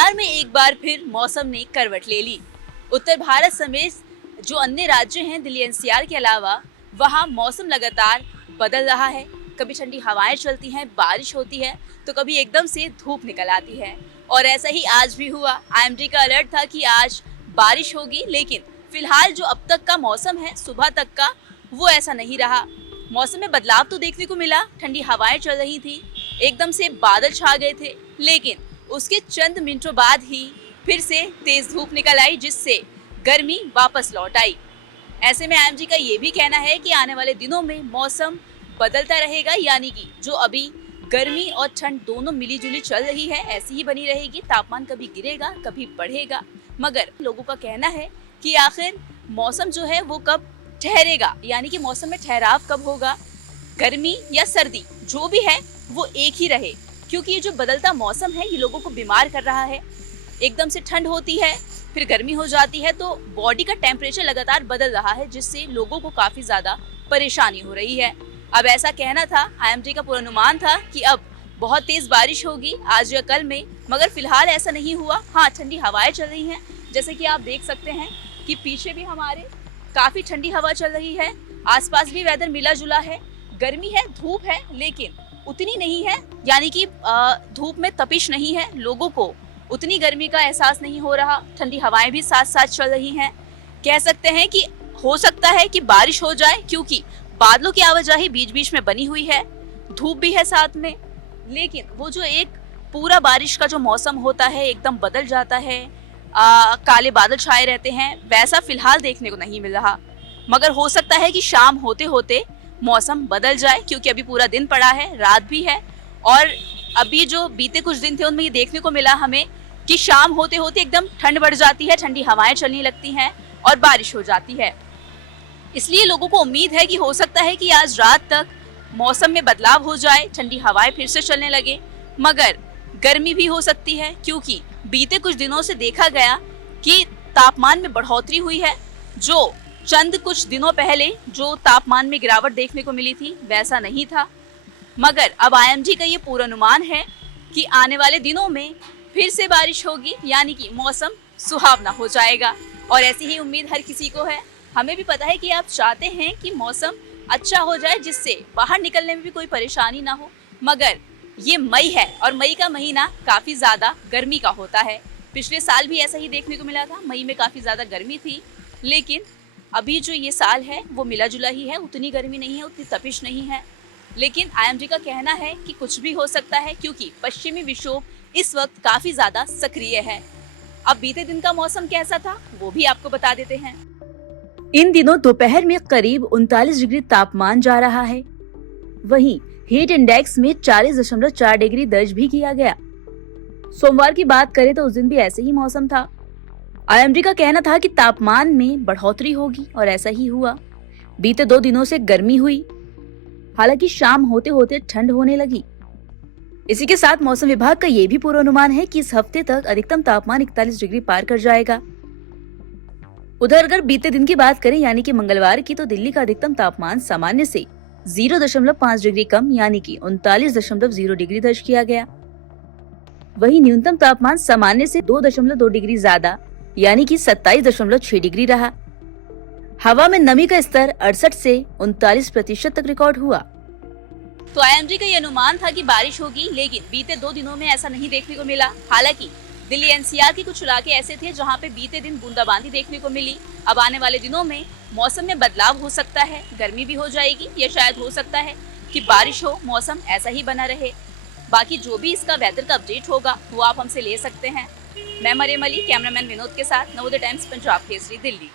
NCR में एक बार फिर मौसम ने करवट ले ली। उत्तर भारत समेत जो अन्य राज्य हैं दिल्ली एनसीआर के अलावा, वहाँ मौसम लगातार बदल रहा है। कभी ठंडी हवाएं चलती हैं, बारिश होती है, तो कभी एकदम से धूप निकल आती है। और ऐसा ही आज भी हुआ। आईएमडी का अलर्ट था कि आज बारिश होगी, लेकिन फिलहाल जो अब तक का मौसम है सुबह तक का, वो ऐसा नहीं रहा। मौसम में बदलाव तो देखने को मिला, ठंडी हवाएं चल रही थी, एकदम से बादल छा गए थे, लेकिन उसके चंद मिनटों बाद ही फिर से तेज धूप निकल आई, जिससे गर्मी वापस लौट आई। ऐसे में आईएमडी का ये भी कहना है कि आने वाले दिनों में मौसम बदलता रहेगा, यानी कि जो अभी गर्मी और ठंड दोनों मिलीजुली चल रही है ऐसी ही बनी रहेगी। तापमान कभी गिरेगा कभी बढ़ेगा, मगर लोगों का कहना है कि आखिर मौसम जो है वो कब ठहरेगा, यानी कि मौसम में ठहराव कब होगा, गर्मी या सर्दी जो भी है वो एक ही रहे। क्योंकि ये जो बदलता मौसम है ये लोगों को बीमार कर रहा है। एकदम से ठंड होती है, फिर गर्मी हो जाती है, तो बॉडी का टेम्परेचर लगातार बदल रहा है, जिससे लोगों को काफी ज्यादा परेशानी हो रही है। अब ऐसा कहना था, आईएमडी का पूर्वानुमान था कि अब बहुत तेज बारिश होगी आज या कल में, मगर फिलहाल ऐसा नहीं हुआ। हाँ, ठंडी हवाएं चल रही हैं, जैसे कि आप देख सकते हैं कि पीछे भी हमारे काफी ठंडी हवा चल रही है। आसपास भी वेदर मिला जुला है, गर्मी है, धूप है, लेकिन उतनी नहीं है, यानी कि धूप में तपिश नहीं है, लोगों को उतनी गर्मी का एहसास नहीं हो रहा। ठंडी हवाएं भी साथ साथ चल रही हैं। कह सकते हैं कि हो सकता है कि बारिश हो जाए, क्योंकि बादलों की आवाजाही बीच बीच में बनी हुई है, धूप भी है साथ में, लेकिन वो जो एक पूरा बारिश का जो मौसम होता है एकदम बदल जाता है, काले बादल छाए रहते हैं, वैसा फिलहाल देखने को नहीं मिल रहा। मगर हो सकता है कि शाम होते होते मौसम बदल जाए, क्योंकि अभी पूरा दिन पड़ा है, रात भी है, और अभी जो बीते कुछ दिन थे उनमें ये देखने को मिला हमें कि शाम होते होते एकदम ठंड बढ़ जाती है, ठंडी हवाएं चलने लगती हैं और बारिश हो जाती है। इसलिए लोगों को उम्मीद है कि हो सकता है कि आज रात तक मौसम में बदलाव हो जाए, ठंडी हवाएं फिर से चलने लगे, मगर गर्मी भी हो सकती है, क्योंकि बीते कुछ दिनों से देखा गया कि तापमान में बढ़ोतरी हुई है। जो चंद कुछ दिनों पहले जो तापमान में गिरावट देखने को मिली थी वैसा नहीं था, मगर अब आईएमडी का ये पूर्वानुमान है कि आने वाले दिनों में फिर से बारिश होगी, यानी कि मौसम सुहावना हो जाएगा। और ऐसी ही उम्मीद हर किसी को है। हमें भी पता है कि आप चाहते हैं कि मौसम अच्छा हो जाए, जिससे बाहर निकलने में भी कोई परेशानी ना हो, मगर ये मई है और मई का महीना काफ़ी ज़्यादा गर्मी का होता है। पिछले साल भी ऐसा ही देखने को मिला था, मई में काफ़ी ज़्यादा गर्मी थी, लेकिन अभी जो ये साल है वो मिला जुला ही है, उतनी गर्मी नहीं है, उतनी तपिश नहीं है। लेकिन आईएमडी का कहना है कि कुछ भी हो सकता है, क्योंकि पश्चिमी विक्षोभ इस वक्त काफ़ी ज़्यादा सक्रिय है। अब बीते दिन का मौसम कैसा था वो भी आपको बता देते हैं। इन दिनों दोपहर में करीब 39 डिग्री तापमान जा रहा है। वहीं हीट इंडेक्स में 40.4 डिग्री दर्ज भी किया गया। सोमवार की बात करें तो उस दिन भी ऐसे ही मौसम था। आईएमडी का कहना था कि तापमान में बढ़ोतरी होगी, और ऐसा ही हुआ। बीते 2 दिनों से गर्मी हुई, हालांकि शाम होते होते ठंड होने लगी। इसी के साथ मौसम विभाग का ये भी पूर्वानुमान है कि इस हफ्ते तक अधिकतम तापमान 41 डिग्री पार कर जाएगा। उधर अगर बीते दिन की बात करें, यानी कि मंगलवार की, तो दिल्ली का अधिकतम तापमान सामान्य से 0.5 डिग्री कम, यानी कि 39.0 डिग्री दर्ज किया गया। वहीं न्यूनतम तापमान सामान्य से 2.2 डिग्री ज्यादा, यानी कि 27.6 डिग्री रहा। हवा में नमी का स्तर 68 से 39% तक रिकॉर्ड हुआ। तो आईएमडी का ये अनुमान था कि बारिश होगी, लेकिन बीते 2 दिनों में ऐसा नहीं देखने को मिला। हालांकि दिल्ली एनसीआर के कुछ इलाके ऐसे थे जहां पे बीते दिन बूंदाबांदी देखने को मिली। अब आने वाले दिनों में मौसम में बदलाव हो सकता है, गर्मी भी हो जाएगी, या शायद हो सकता है कि बारिश हो, मौसम ऐसा ही बना रहे। बाकी जो भी इसका वेदर का अपडेट होगा वो आप हमसे ले सकते हैं। मैं मरियम अली, कैमरामैन विनोद के साथ, नवोदय टाइम्स पंजाब केसरी, दिल्ली।